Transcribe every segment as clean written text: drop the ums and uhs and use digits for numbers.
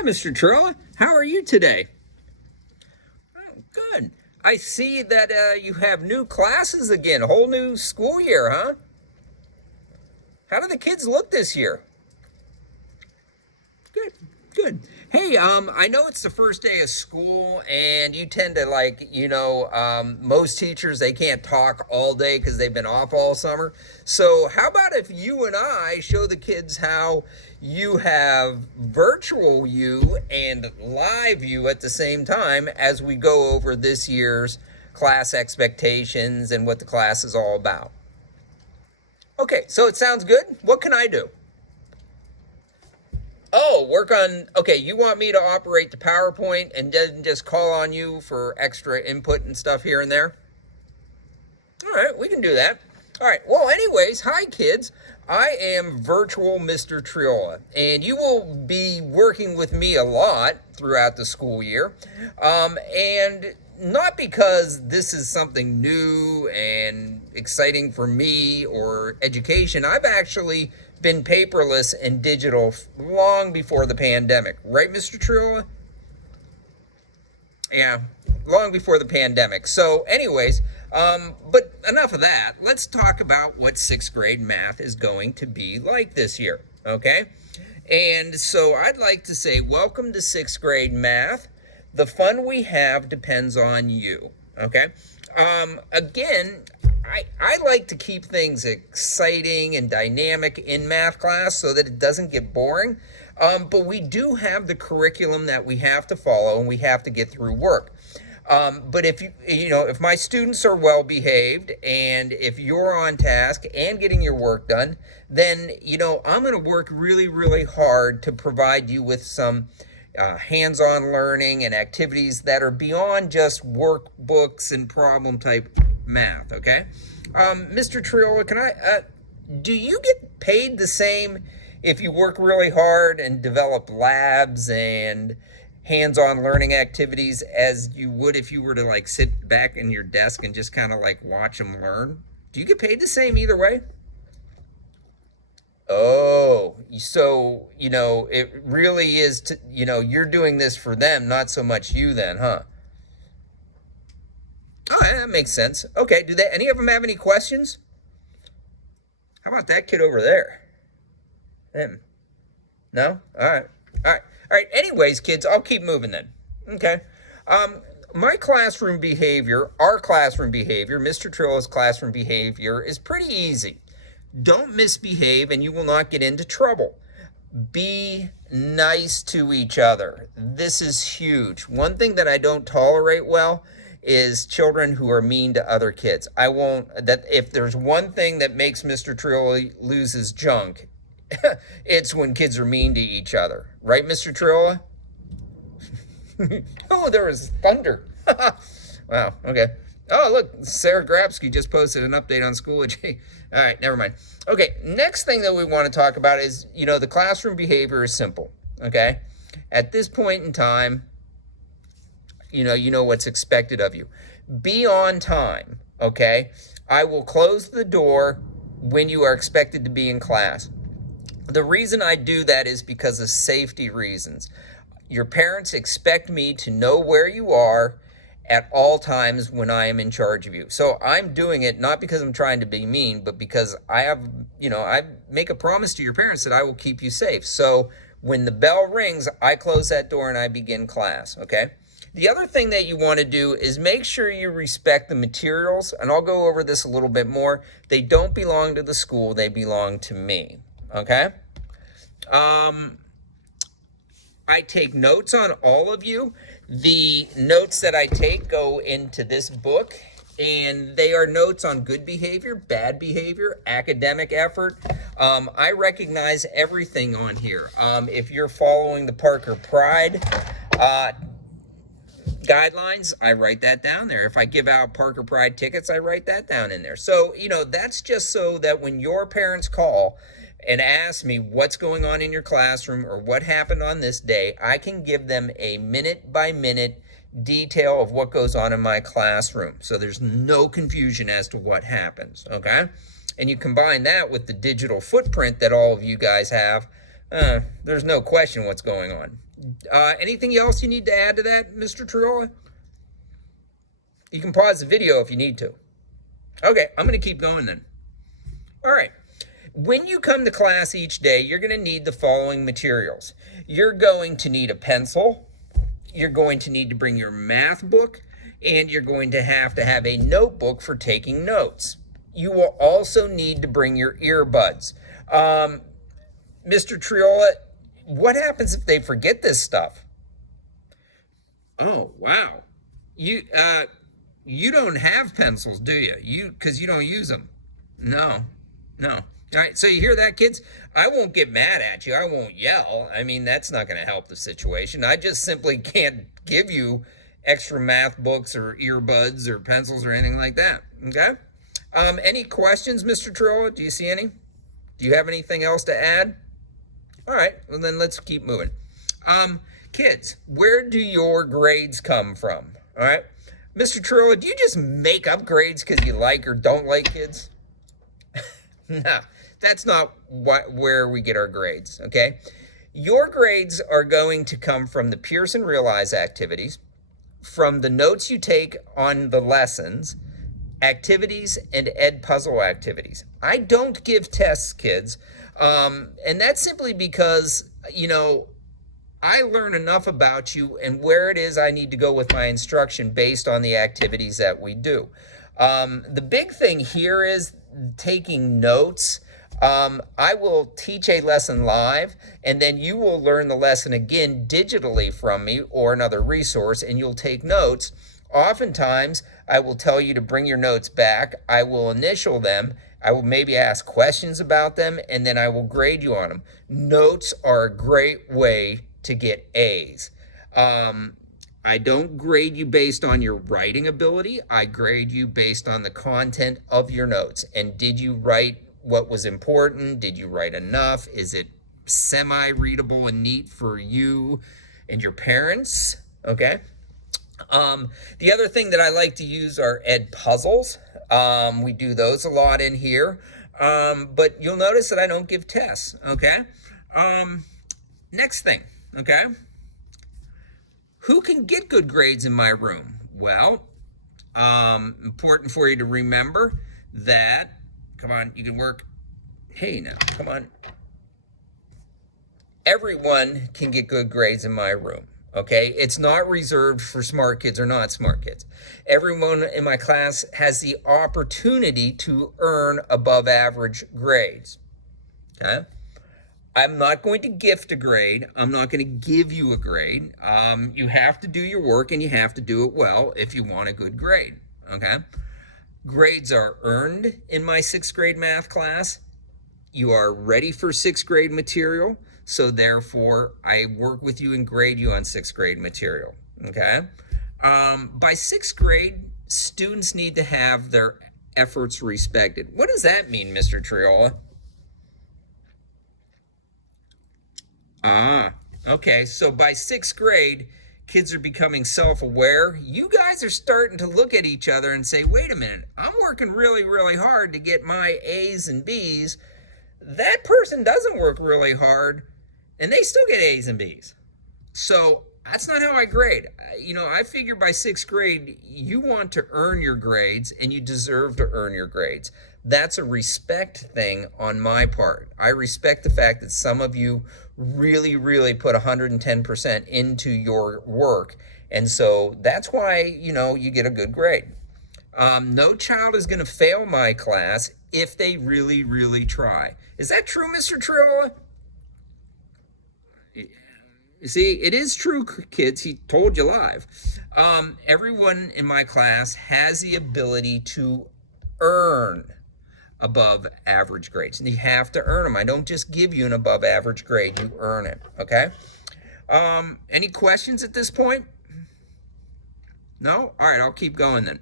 Hi, Mr. Trilla. How are you today? Oh, good. I see that you have new classes again, a whole new school year, huh? How do the kids look this year? Good, good. Hey, I know it's the first day of school, and you tend to most teachers, they can't talk all day because they've been off all summer. So, how about if you and I show the kids how you have virtual you and live you at the same time as we go over this year's class expectations and what the class is all about? Okay, so it sounds good. What can I do? Oh, okay, you want me to operate the PowerPoint and then just call on you for extra input and stuff here and there? All right, we can do that. All right, well, anyways, hi, kids. I am Virtual Mr. Triola, and you will be working with me a lot throughout the school year. And not because this is something new and exciting for me or education. I've actually been paperless and digital long before the pandemic. Right, Mr. Triola? Yeah, long before the pandemic. So anyways, but enough of that. Let's talk about what sixth grade math is going to be like this year, okay? And so I'd like to say, welcome to sixth grade math. The fun we have depends on you, okay? Again, I like to keep things exciting and dynamic in math class so that it doesn't get boring. But we do have the curriculum that we have to follow and we have to get through work. But if my students are well behaved and if you're on task and getting your work done, then, I'm going to work really, really hard to provide you with some hands-on learning and activities that are beyond just workbooks and problem type math, okay? Mr. Triola, do you get paid the same if you work really hard and develop labs and hands-on learning activities as you would if you were to sit back in your desk and just kind of watch them learn? Do you get paid the same either way? Oh, so, it really is, you're doing this for them, not so much you then, huh? Oh, that makes sense. Okay, any of them have any questions? How about that kid over there? Him? No? All right. All right. All right. Anyways, kids, I'll keep moving then. Okay. My classroom behavior, our classroom behavior, Mr. Trilla's classroom behavior is pretty easy. Don't misbehave and you will not get into trouble. Be nice to each other. This is huge. One thing that I don't tolerate well is children who are mean to other kids. If there's one thing that makes Mr. Triola lose his junk, it's when kids are mean to each other. Right, Mr. Triola? Oh, there was thunder. Wow, okay. Oh, look, Sarah Grabsky just posted an update on Schoology. All right, never mind. Okay, next thing that we want to talk about is, the classroom behavior is simple, okay? At this point in time, you know what's expected of you. Be on time, okay? I will close the door when you are expected to be in class. The reason I do that is because of safety reasons. Your parents expect me to know where you are at all times when I am in charge of you. So I'm doing it not because I'm trying to be mean, but because I make a promise to your parents that I will keep you safe. So when the bell rings, I close that door and I begin class, okay? The other thing that you want to do is make sure you respect the materials, and I'll go over this a little bit more. They don't belong to the school, they belong to me, okay? I take notes on all of you. The notes that I take go into this book, and they are notes on good behavior, bad behavior, academic effort. I recognize everything on here. If you're following the Parker Pride guidelines, I write that down there. If I give out Parker Pride tickets, I write that down in there. So, that's just so that when your parents call and ask me what's going on in your classroom or what happened on this day, I can give them a minute-by-minute detail of what goes on in my classroom. So there's no confusion as to what happens, okay? And you combine that with the digital footprint that all of you guys have, there's no question what's going on. Anything else you need to add to that, Mr. Triola? You can pause the video if you need to. Okay, I'm going to keep going then. All right. When you come to class each day, you're going to need the following materials. You're going to need a pencil. You're going to need to bring your math book, and you're going to have a notebook for taking notes. You will also need to bring your earbuds. Mr. Triola, what happens if they forget this stuff? Oh, wow. You don't have pencils, do you? Because you don't use them. No. All right, so you hear that, kids? I won't get mad at you. I won't yell. I mean, that's not going to help the situation. I just simply can't give you extra math books or earbuds or pencils or anything like that, okay? Any questions, Mr. Triola? Do you see any? Do you have anything else to add? All right, well, then let's keep moving. Kids, where do your grades come from? All right, Mr. Triola, do you just make up grades because you like or don't like kids? No, that's not where we get our grades, okay? Your grades are going to come from the Pearson Realize activities, from the notes you take on the lessons, activities, and Edpuzzle activities. I don't give tests, kids, and that's simply because, I learn enough about you and where it is I need to go with my instruction based on the activities that we do. The big thing here is taking notes. I will teach a lesson live, and then you will learn the lesson again digitally from me or another resource, and you'll take notes. Oftentimes, I will tell you to bring your notes back. I will initial them. I will maybe ask questions about them, and then I will grade you on them. Notes are a great way to get A's. I don't grade you based on your writing ability. I grade you based on the content of your notes. And did you write what was important? Did you write enough? Is it semi-readable and neat for you and your parents? Okay. The other thing that I like to use are Edpuzzles. We do those a lot in here. But you'll notice that I don't give tests. Okay. Next thing. Okay. Who can get good grades in my room? Well, important for you to remember that, come on, you can work. Hey, now, come on. Everyone can get good grades in my room, okay? It's not reserved for smart kids or not smart kids. Everyone in my class has the opportunity to earn above average grades, okay? I'm not going to gift a grade. I'm not going to give you a grade. You have to do your work and you have to do it well if you want a good grade, okay? Grades are earned in my 6th grade math class. You are ready for 6th grade material, so therefore I work with you and grade you on 6th grade material, okay? By 6th grade, students need to have their efforts respected. What does that mean, Mr. Triola? Okay, so by 6th grade, kids are becoming self-aware. You guys are starting to look at each other and say, wait a minute, I'm working really, really hard to get my A's and B's. That person doesn't work really hard, and they still get A's and B's. So that's not how I grade. I figure by 6th grade, you want to earn your grades, and you deserve to earn your grades. That's a respect thing on my part. I respect the fact that some of you really, really put 110% into your work. And so that's why, you get a good grade. No child is going to fail my class if they really, really try. Is that true, Mr. Triola? You see, it is true, kids. He told you live. Everyone in my class has the ability to earn above average grades. And you have to earn them. I don't just give you an above average grade. You earn it, okay? Any questions at this point? No? All right, I'll keep going then.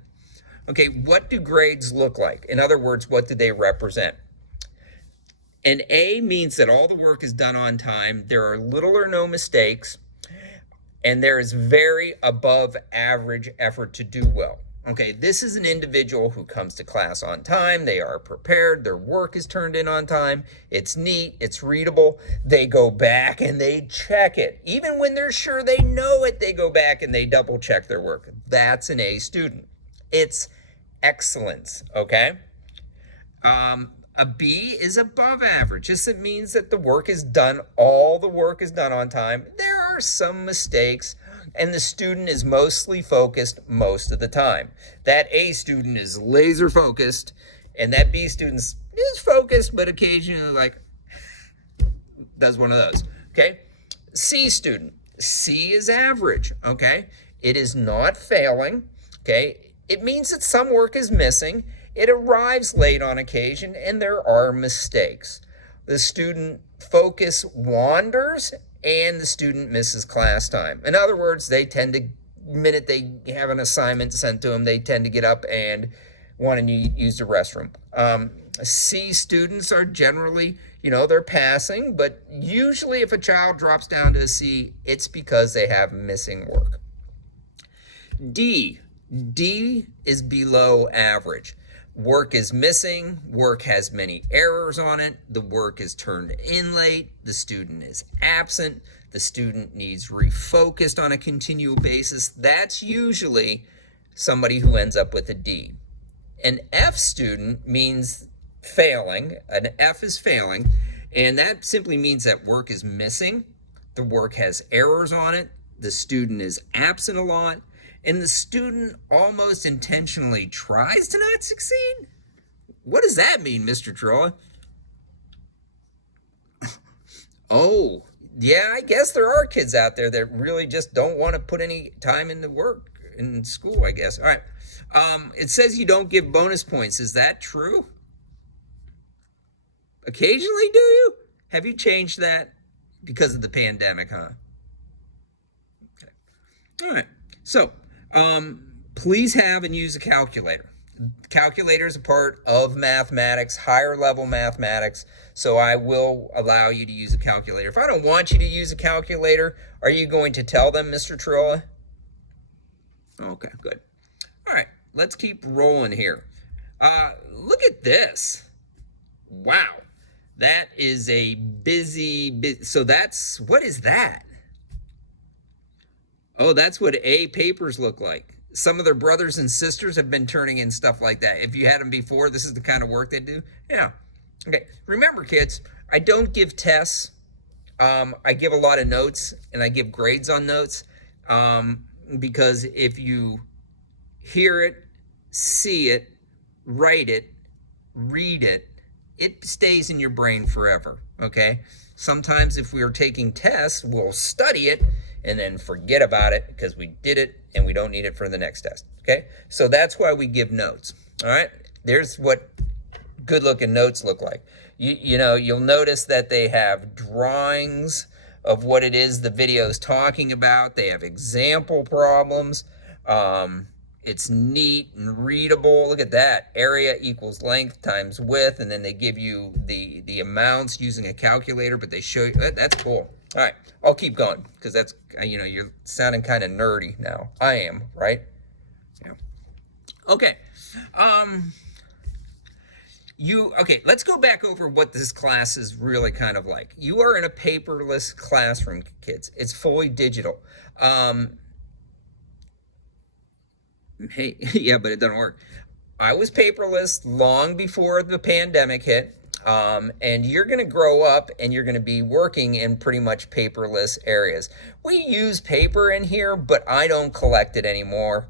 Okay, what do grades look like? In other words, what do they represent? An A means that all the work is done on time. There are little or no mistakes, and there is very above average effort to do well. Okay, this is an individual who comes to class on time. They are prepared. Their work is turned in on time. It's neat. It's readable. They go back and they check it. Even when they're sure they know it, they go back and they double check their work. That's an A student. It's excellence, okay? A B is above average. This means that the work is done, all the work is done on time. There are some mistakes, and the student is mostly focused most of the time. That A student is laser focused, and that B student is focused, but occasionally does one of those, okay? C student, C is average, okay? It is not failing, okay? It means that some work is missing. It arrives late on occasion, and there are mistakes. The student focus wanders, and the student misses class time. In other words, they tend to, the minute they have an assignment sent to them, they tend to get up and want to use the restroom. C students are generally, they're passing, but usually if a child drops down to a C, it's because they have missing work. D is below average. Work is missing, work has many errors on it, the work is turned in late, the student is absent, the student needs refocused on a continual basis. That's usually somebody who ends up with a D. An F student means failing. An F is failing, and that simply means that work is missing, the work has errors on it, the student is absent a lot, and the student almost intentionally tries to not succeed? What does that mean, Mr. Troy? Oh, yeah, I guess there are kids out there that really just don't want to put any time into work in school, I guess. All right. It says you don't give bonus points. Is that true? Occasionally, do you? Have you changed that because of the pandemic, huh? Okay. All right. So, please have and use a calculator. Calculator is a part of mathematics, higher level mathematics, so I will allow you to use a calculator. If I don't want you to use a calculator, are you going to tell them, Mr. Trolla? Okay, good. All right, let's keep rolling here. Look at this. Wow, that is a busy, so what is that? Oh, that's what A papers look like. Some of their brothers and sisters have been turning in stuff like that. If you had them before, this is the kind of work they do. Yeah. Okay. Remember, kids, I don't give tests. I give a lot of notes, and I give grades on notes, because if you hear it, see it, write it, read it, it stays in your brain forever. Okay. Sometimes if we are taking tests, we'll study it and then forget about it because we did it and we don't need it for the next test, okay? So that's why we give notes, all right? There's what good-looking notes look like. You'll notice that they have drawings of what it is the video is talking about. They have example problems. It's neat and readable. Look at that. Area equals length times width, and then they give you the amounts using a calculator, but they show you, that's cool. All right, I'll keep going because that's, you're sounding kind of nerdy now. I am, right? Yeah. Okay. Okay, let's go back over what this class is really kind of like. You are in a paperless classroom, kids. It's fully digital. Hey, yeah, but it doesn't work. I was paperless long before the pandemic hit. And you're going to grow up and you're going to be working in pretty much paperless areas. We use paper in here, but I don't collect it anymore.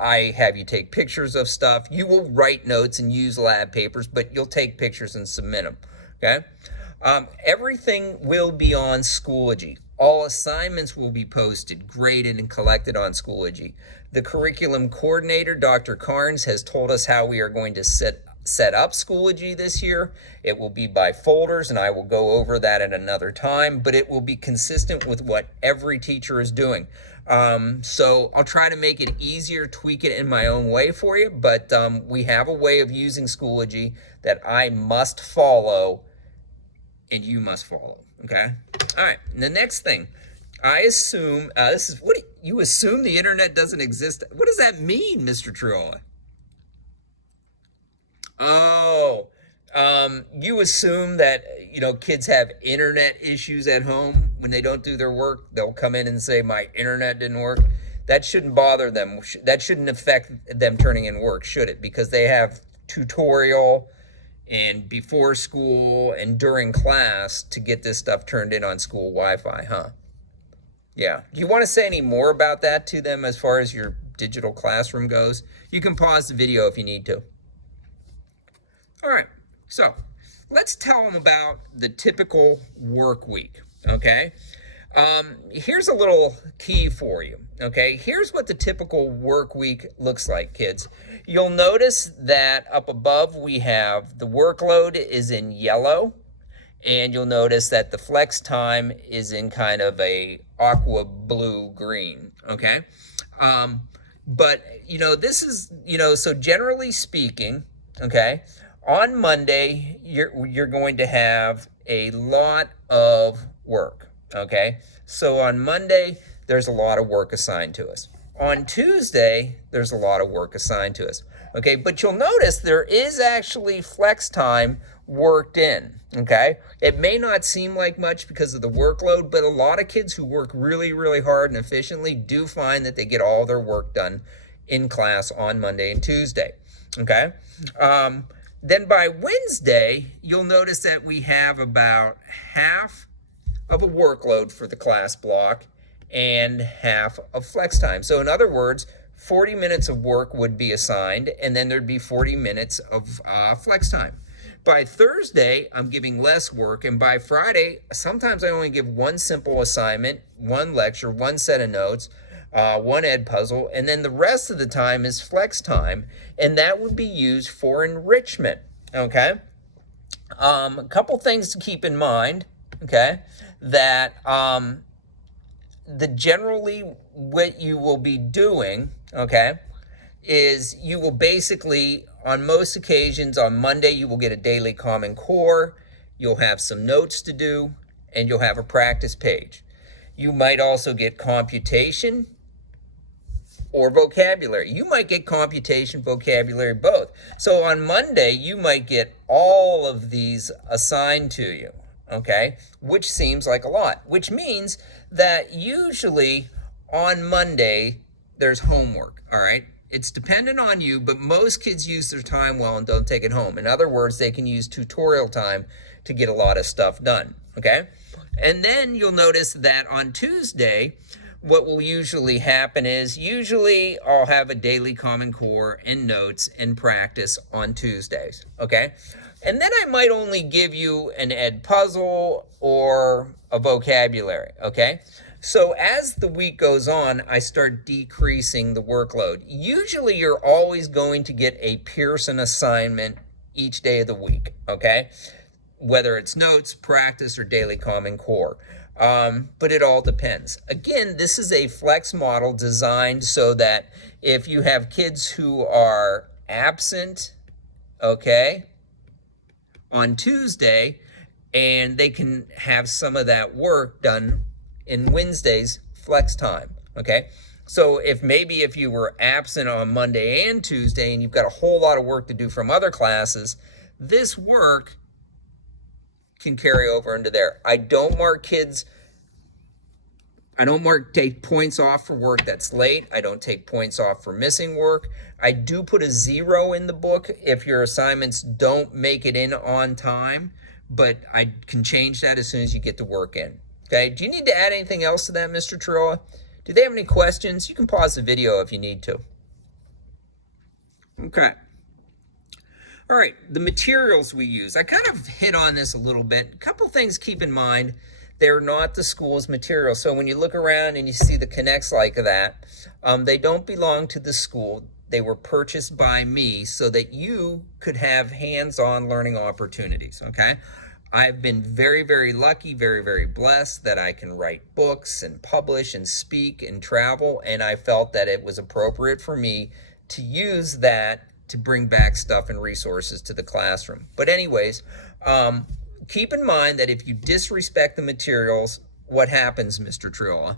I have you take pictures of stuff. You will write notes and use lab papers, but you'll take pictures and submit them, okay? Everything will be on Schoology. All assignments will be posted, graded, and collected on Schoology. The curriculum coordinator, Dr. Carnes, has told us how we are going to set up Schoology this year. It will be by folders, and I will go over that at another time, but it will be consistent with what every teacher is doing. So I'll try to make it easier, tweak it in my own way for you, but we have a way of using Schoology that I must follow and you must follow, okay? All right, and the next thing, I assume, this is, You assume the internet doesn't exist. What does that mean, Mr. Triola? Oh, you assume that, kids have internet issues at home when they don't do their work. They'll come in and say, my internet didn't work. That shouldn't bother them. That shouldn't affect them turning in work, should it? Because they have tutorial and before school and during class to get this stuff turned in on school Wi-Fi, huh? Yeah. Do you want to say any more about that to them as far as your digital classroom goes? You can pause the video if you need to. All right, so let's tell them about the typical work week, okay? Here's a little key for you, okay? Here's what the typical work week looks like, kids. You'll notice that up above we have the workload is in yellow, and you'll notice that the flex time is in kind of a aqua blue green, okay? But, this is, so generally speaking, okay, on Monday, you're going to have a lot of work, okay? So on Monday, there's a lot of work assigned to us. On Tuesday, there's a lot of work assigned to us, okay? But you'll notice there is actually flex time worked in, okay? It may not seem like much because of the workload, but a lot of kids who work really, really hard and efficiently do find that they get all their work done in class on Monday and Tuesday, okay? Then by Wednesday, you'll notice that we have about half of a workload for the class block and half of flex time. So in other words, 40 minutes of work would be assigned, and then there'd be 40 minutes of flex time. By Thursday, I'm giving less work, and by Friday, sometimes I only give one simple assignment, one lecture, one set of notes, one ed puzzle, and then the rest of the time is flex time, and that would be used for enrichment, okay? A couple things to keep in mind, okay, that generally what you will be doing, okay, is you will basically, on most occasions, on Monday, you will get a daily Common Core, you'll have some notes to do, and you'll have a practice page. You might also get computation or vocabulary. You might get computation, vocabulary, both. So on Monday, you might get all of these assigned to you, okay? Which seems like a lot, which means that usually on Monday, there's homework, all right? It's dependent on you, but most kids use their time well and don't take it home. In other words, they can use tutorial time to get a lot of stuff done, okay? And then you'll notice that on Tuesday, what will usually happen is usually I'll have a daily Common Core and notes and practice on Tuesdays, okay? And then I might only give you an ed puzzle or a vocabulary, okay? So as the week goes on, I start decreasing the workload. Usually you're always going to get a Pearson assignment each day of the week, okay? Whether it's notes, practice, or daily Common Core. But it all depends. Again, this is a flex model designed so that if you have kids who are absent, okay, on Tuesday, and they can have some of that work done in Wednesday's flex time, okay? So if you were absent on Monday and Tuesday and you've got a whole lot of work to do from other classes, this work can carry over into there. I don't take points off for work that's late. I don't take points off for missing work. I do put a 0 in the book if your assignments don't make it in on time, but I can change that as soon as you get the work in. Okay, do you need to add anything else to that, Mr. Triola? Do they have any questions? You can pause the video if you need to. Okay. All right, the materials we use. I kind of hit on this a little bit. A couple things to keep in mind. They're not the school's material. So when you look around and you see the Connects like that, they don't belong to the school. They were purchased by me so that you could have hands-on learning opportunities, okay? I've been very, very lucky, very, very blessed that I can write books and publish and speak and travel, and I felt that it was appropriate for me to use that to bring back stuff and resources to the classroom. But anyways, keep in mind that if you disrespect the materials, what happens, Mr. Triola?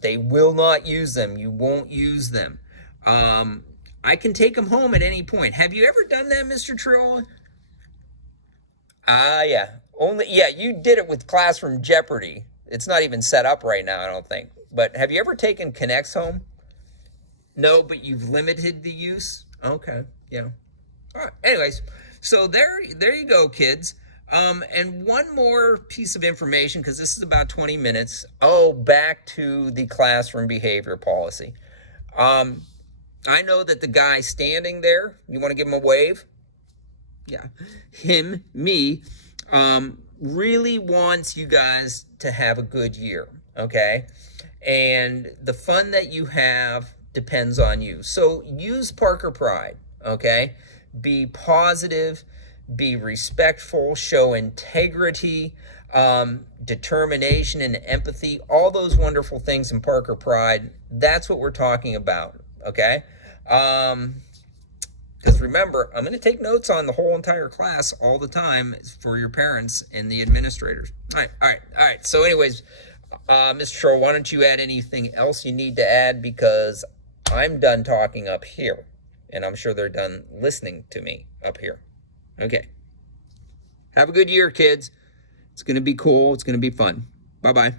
They will not use them. You won't use them. I can take them home at any point. Have you ever done that, Mr. Triola? Yeah. Yeah, you did it with Classroom Jeopardy. It's not even set up right now, I don't think. But have you ever taken Connects home? No, but you've limited the use? Okay. Yeah. All right. Anyways, so there you go, kids. And one more piece of information, because this is about 20 minutes. Oh, back to the classroom behavior policy. I know that the guy standing there, you want to give him a wave? Yeah. Him, me, really wants you guys to have a good year, okay? And the fun that you have depends on you. So use Parker Pride, okay? Be positive, be respectful, show integrity, determination and empathy, all those wonderful things in Parker Pride. That's what we're talking about, okay? Because remember, I'm going to take notes on the whole entire class all the time for your parents and the administrators. All right. So anyways, Mr. Troll, why don't you add anything else you need to add, because I'm done talking up here, and I'm sure they're done listening to me up here. Okay. Have a good year, kids. It's going to be cool. It's going to be fun. Bye-bye.